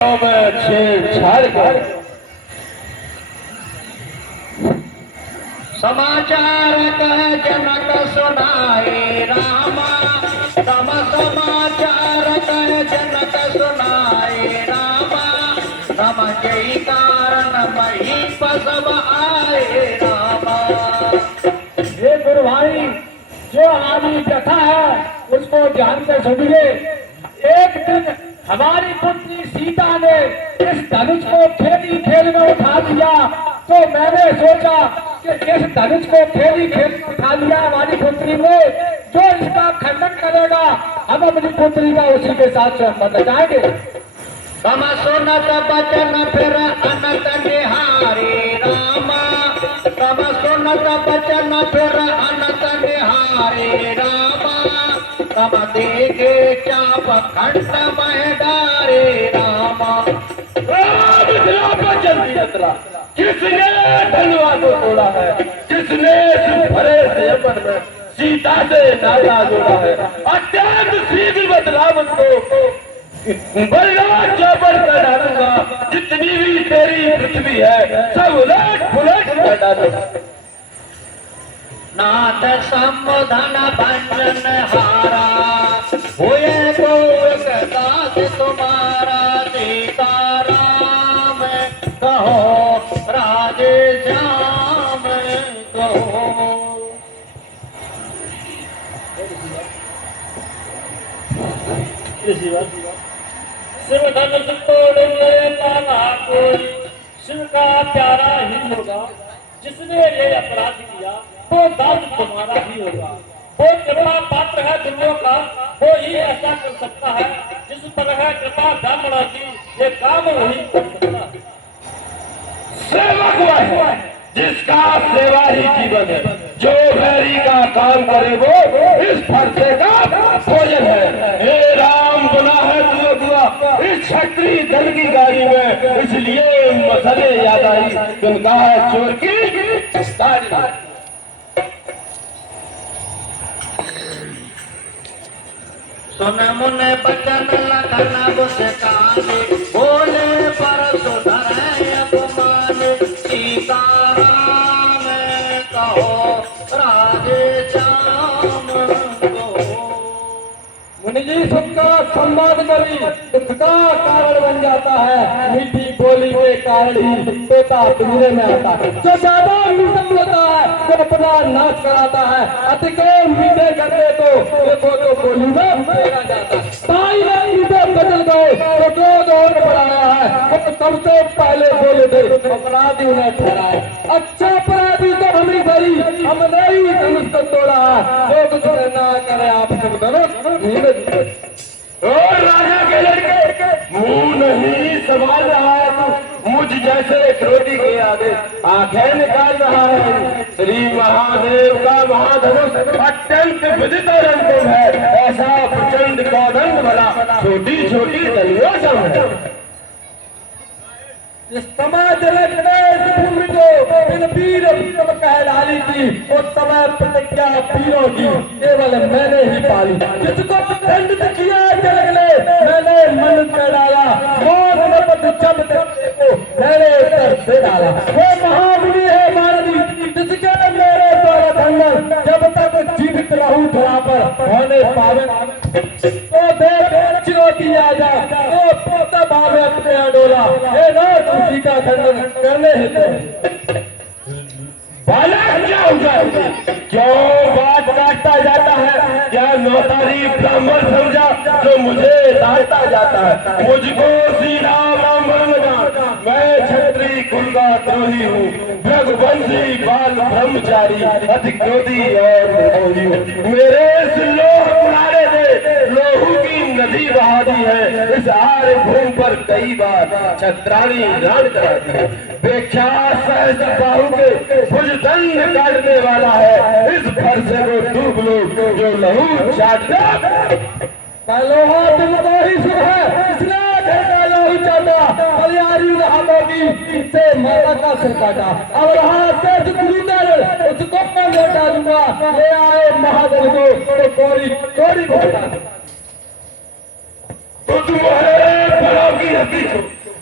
में छेड़छाड़ कर समाचार कह जनक सुनाए रामा। तम समाचार कह जनक सुनाए रामा। तम जय कारण मही सब आए रामा। ये गुरु भाई जो हमारी कथा है उसको ध्यान से सुनिए। एक दिन हमारी पुत्री सीता ने इस धनुष को खेली खेल में उठा लिया, तो मैंने सोचा कि इस धनुष को खेली खेल में उठा लिया हमारी पुत्री ने, जो इसका खंडन करेगा हम अपनी पुत्री का उसी के साथ संबंध जाएंगे। तम सुनत बचन फिर अनत निहारे रामा। तम सुनत बचन फिर अनत निहारे रामा। तम देखे चाप खंड मह डारे रामा। किसने धनुआ को तोड़ा है, किसने इस भरे से यमन में सीता से नाता जोड़ा है। अत्यंत शीघ्र रावण को बल्ला चौपर कर डालूंगा। जितनी भी तेरी पृथ्वी है सब उलट पुलट कर डालूंगा। नाथ संबोधन भंजन हारा। होए गोरख दास तुम्हारा सीताराम। कहो राधे श्याम कहो। शिव धनुष तोड़ पाना कोई शिव का प्यारा ही होगा। जिसने ये अपराध किया तो दास तुम्हारा ही होगा। वो कृपा पात्र है दुर्गों का, वो ही ऐसा कर सकता है। जिस पर है कृपा ब्राह्मणों की, ये काम वही कर सकता है। सेवक वह है जिसका सेवा ही जीवन है। जो भैरी का काम करे वो इस फरसे का भोजन है। हे राम गुना है तुझे बुआ इस क्षत्रिय दल की गाड़ी में, इसलिए मसले याद आई तुम कहा चोर की गाड़ी। सुन मुन बचन लखन मुस्काने। बोले पर सुधर अपमान। सीताराम कहो राधे श्याम कहो। मुनि जी सबका सम्मान करी दुख का कारण बन जाता है। मीठी बोली के कारण ही तोता पिंजरे में आता है। जो ज्यादा मीठा होता है वो अपना नाश कराता है। अति को मीठे करने को देखो तो बोली में फेंका जाता है। ताई ने मीठे बदल गए तो क्रोध और बढ़ाया है। वो सबसे पहले बोले थे अपराधी उन्हें ठहराए। अच्छा अपराधी तो हम ही भरी, हमने ही धनुष को तोड़ा है। जो कुछ ना करे आप सब धनुष और राजा के लड़के मुंह नहीं संभाल रहा है तू। मुझ जैसे क्रोधी के आगे आंखें निकाल रहा है। श्री महादेव का महाधनुष अत्यंत विदित और अंतिम है। ऐसा प्रचंड कौदंड वाला छोटी छोटी दलियों सब है। इस समाज भूमि को इन वीर कह डाली थी उस समय प्रतिज्ञा पीरों की केवल मैंने ही पाली। जिसको दंडित किया जगले मैंने मन कर डाला। मौत नपत जब करने को मैंने उत्तर दे डाला। वो महामुनि है मानवी जिसके मेरे द्वारा खंडन जब तक जीवित रहूं धरा पर होने पावे। तो देख चुनौती आ जा तो पोता भावे अपने अडोला। हे नाथ उसी का खंडन करने हेतु बाला क्या हो जाएगी। क्यों बात काटता जाता है। क्या नौतारी ब्राह्मण समझा जो मुझे डांटता जाता है। मुझको सीधा ब्राह्मण जान, मैं क्षत्रिय कुल का द्रोही हूँ। रघुवंशी बाल ब्रह्मचारी अति क्रोधी और निर्मोही हूँ। मेरे इस लोह पुराने से लोहू की नदी बहा दी है। इस आर्य भूमि पर कई बार छत्राणी रान कराती है। व्याख्या सहस्त्र बाहु के भुज दंड काटने वाला है। इस फर से वो डूब लो जो लहू चाटता लोहा तुम तो ही सुन है। इसने घर का लहू चाटा बलियारी हाथों की से माता का सिर काटा। अब रहा तेज गुरुदर उसको मैं लौटा दूंगा। ले आए महादेव को तो कोरी कोरी घोटा तुझ घरों की हंसी को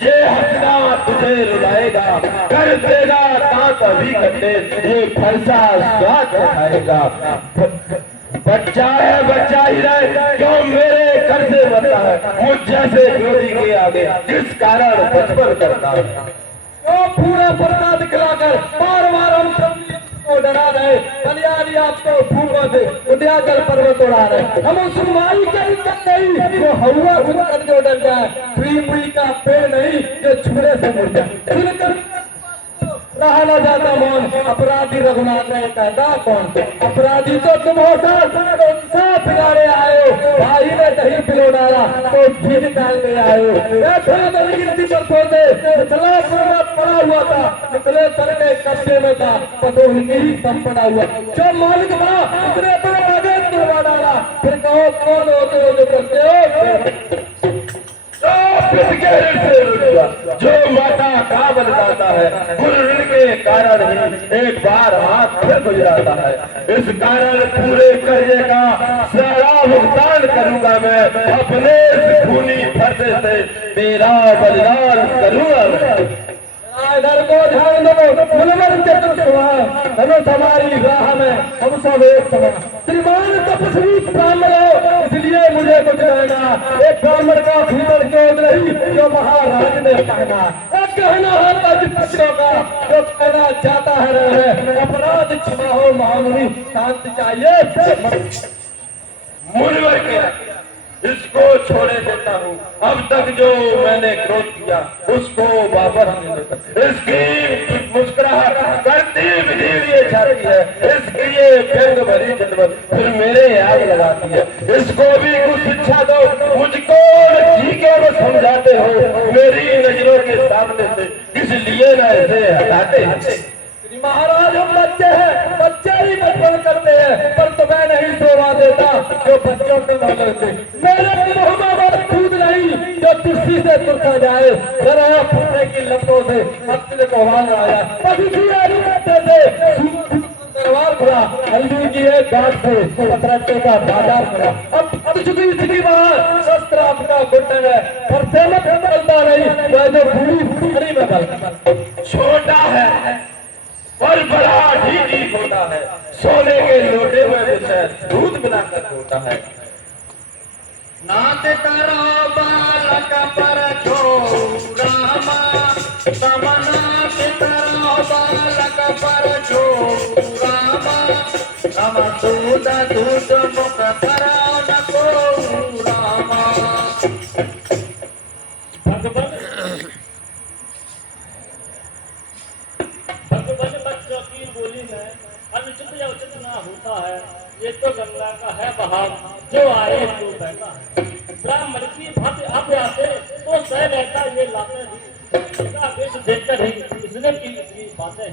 ये हंसना तुझे रुलाएगा, कर देगा दांत अभी कटे, ये फलसा स्वाद खाएगा। बच्चा है बच्चा ही रहे, क्यों मेरे घर से बनता है, मुझ जैसे क्रोधी के आगे किस कारण बचपन करता है। क्यों पूरा पर्दा दिखलाकर बार बार हम को डरा रहे, कल्याणी आपको फूलों से उद्याचल पर्वत उड़ा रहे, हम उस माई के इज्जत नहीं जो हवा सुनकर जो डर जाए, प्रीमुई का पेड़ नहीं जो छुरे से मुड़ जाए। सुनकर रहा न जाता मौन, अपराधी रघुनाथ ने कहता कौन, अपराधी तो तुम हो साथ बिगाड़े आए हो, भाई ने दही पिलो डाला तो घी निकालने आए हो, गिनती पर खोदे पड़ा हुआ था, निकले सर के कब्जे में था, पतोही ही सब पड़ा हुआ, जो मालिक था उसने तो आगे तुड़वा डाला, फिर कहो कौन होते हो जो करते हो, जो माता का बन जाता है गुरु के कारण ही एक बार हाथ फिर गुजराता है, इस कारण पूरे कर्जे का सारा भुगतान करूंगा मैं, अपने इस खूनी फर्ज से तेरा बलिदान करूंगा मैं। इधर को ध्यान दो, मुनवर धनुष हमारी राह में हम सब एक समान, श्रीमान तपस्वी ब्राह्मण हो इसलिए मुझे कुछ कहना, एक ब्राह्मण का भीतर क्यों नहीं जो महाराज ने कहना, एक कहना है तज पुत्रों का जो कहना चाहता है रहे, अपराध क्षमा हो महामुनि शांति चाहिए। मुनवर के इसको छोड़े देता हूँ, अब तक जो मैंने क्रोध किया उसको वापस नहीं देता, इसकी मुस्कुराहट करती विधि ये जाती है, इसकी ये व्यंग भरी जनमत फिर मेरे याद लगाती है, इसको भी कुछ शिक्षा दो, मुझको जी के वो समझाते हो, मेरी नजरों के सामने से इसलिए न इसे हटाते हैं। महाराज हम बच्चे हैं, बच्चे ही बचपन करते हैं, पर तुम्हें नहीं शोभा देता जो बच्चों के लगते, मेरे मुंह में दूध नहीं जो तुलसी से तुरसा जाए, जरा फूटे की लपटों से अपने को हाल आया, दरबार खुला, हल्दी की एक गांठ से पतरट्टे का बाजार खुला, अब चुकी स्थिति बाहर शस्त्र आपका घुटन है, पर सहमत चलता नहीं, वह जो बूढ़ी हरी में बल छोटा है और बड़ा ठीक होता है, सोने के लोटे में दूध मिलाकर होता है। नाथ करो बालक पर छोरामा, तमनाथ करो बालक पर छोरामा, तम दूध दूध मुख करो न को रामा। भगवान बच्चों की बोली में अनुचित या उचित ना होता है, ये तो गंगा का है बहाव जो आए तो बहता है, ब्राह्मण की भांति आप आते तो सह रहता ये लाते इसका वेश देखकर ही इसने की बातें,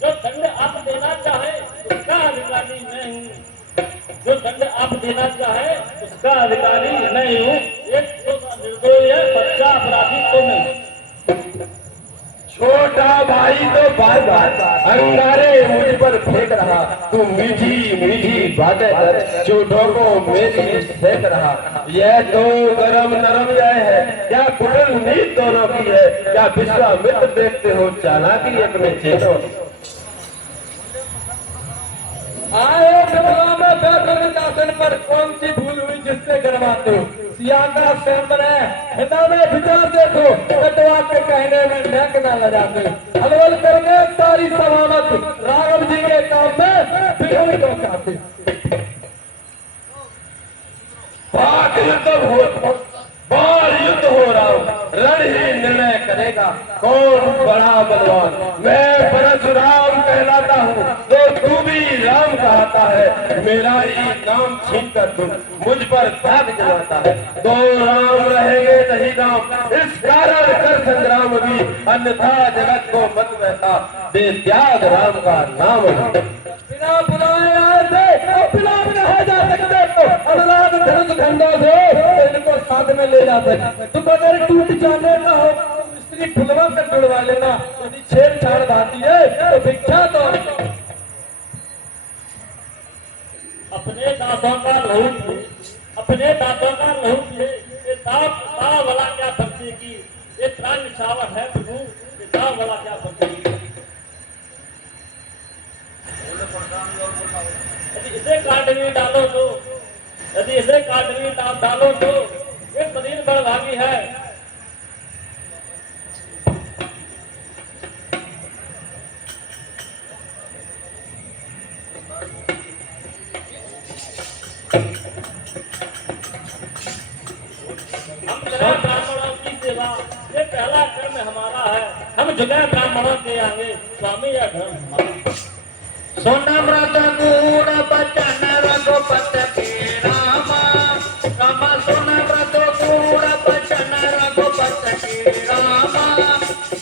जो दंड आप देना चाहे उसका अधिकारी मैं हूँ, जो दंड आप देना चाहे उसका अधिकारी नहीं हूँ, एक निर्दोष है बच्चा अपराधी तो नहीं। छोटा भाई तो बार बार अंगारे मुझ पर फेंक रहा, तू मीठी मीठी बातें कर झूठों को मेरी फेंक रहा, यह तो गरम नरम जाए है क्या कुटल नीत दोनों की है, क्या विश्वामित्र देखते हो चालाकी अपने चेहरों आए में बैठने शासन पर कौन सी भूल हुई जिससे गरमाते हो, सियाका स्वयं है हिता में विचार देखो, कटवा के कहने में नक न लगाते, अलवल करके सारी सलामत राघव जी के काम में बिगड़ क्यों चाहते। युद्ध हो रहा हूँ, रण ही निर्णय करेगा कौन बड़ा बलवान, मैं परशुराम कहलाता हूँ तो तू भी राम कहता है, मेरा ही नाम छीन कर तुम मुझ पर दाग जलाता है, दो राम रहेंगे नहीं राम, इस कारण कर संग्राम भी, अन्यथा जगत को मत बहता, दे त्याग राम का नाम बिना बुलाए आए थे बिना रह जा सकते तो अनुराग धनुष खंडों से इनको साथ में ले जाते, तुम अगर टूट जाने का हो स्त्री फुलवा कर जुड़वा लेना, यदि छेड़छाड़ भाती है तो भिक्षा तो अपने दासों का लहू पिए, अपने दासों का लहू पिए, ये दाव वाला क्या ये प्राण निछावर है प्रभु, ये दाव वाला क्या बंदगी। यदि इसे काटवी डालो तो, यदि इसे काटवी डालो तो ये शरीर बड़भागी है। हम करें ब्राह्मणों की सेवा, ये पहला कर्म हमारा है। हम झुके ब्राह्मणों के आगे, स्वामी या धर्म हमारा। सोनमृत गुण बचन रघुपत के रामा, राम सोनमृत गुण बचन रघुपत के रामा,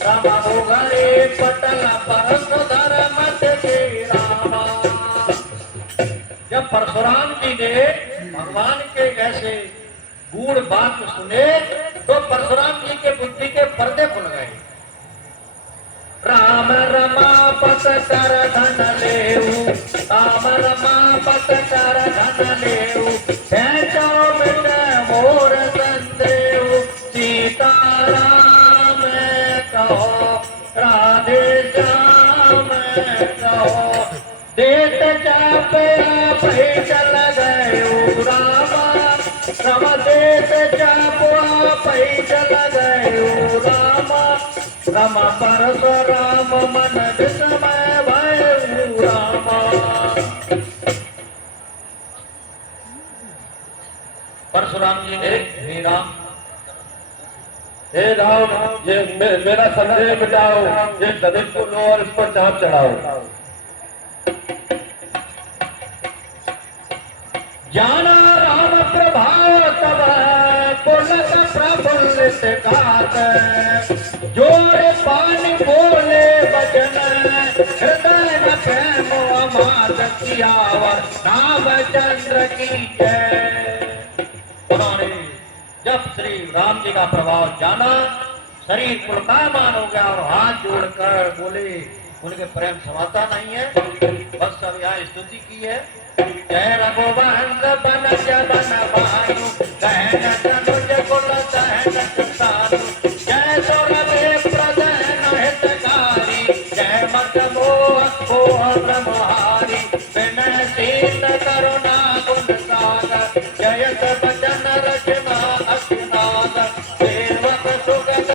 राम घरे पटल परस धर्मत के रामा। जब परशुराम जी ने भगवान के ऐसे गूढ़ बात सुने तो परशुराम जी के बुद्धि के पर्दे खुल गए। राम रमापत कर धन लेऊ, राम रमापत कर धन लेऊ, भेजो मिट मोर संदेव, सीताराम कहो राधे श्याम कहो, देत चाप भई चल गयो रामा, राम देत चाप भई चल गयो रामा, राम परशुराम मन विस्मय भयउ रामा। परशुराम जी ने हे राम, ये मेरा संदेह मिटाओ, ये दलित को लो और इस पर चाप चढ़ाओ। जाना राम प्रभाव तब पुलक प्रफुल्लित गात, जोर पानी बोले बचन हृदय न प्रेमो अमात कियावर रामचंद्र की जय। उन्होंने जब श्री राम जी का प्रभाव जाना, शरीर पुलकायमान हो गया और हाथ जोड़कर बोले, उनके प्रेम समाता नहीं है। बस सब यहाँ स्तुति की है। जय रघुवंश बन जबन भानु, कहन तनुज कुल सहन सानु, जय सौरभे प्रदन हितकारी, जय मत मोह ब्रह्महारी, विनय शीत करुण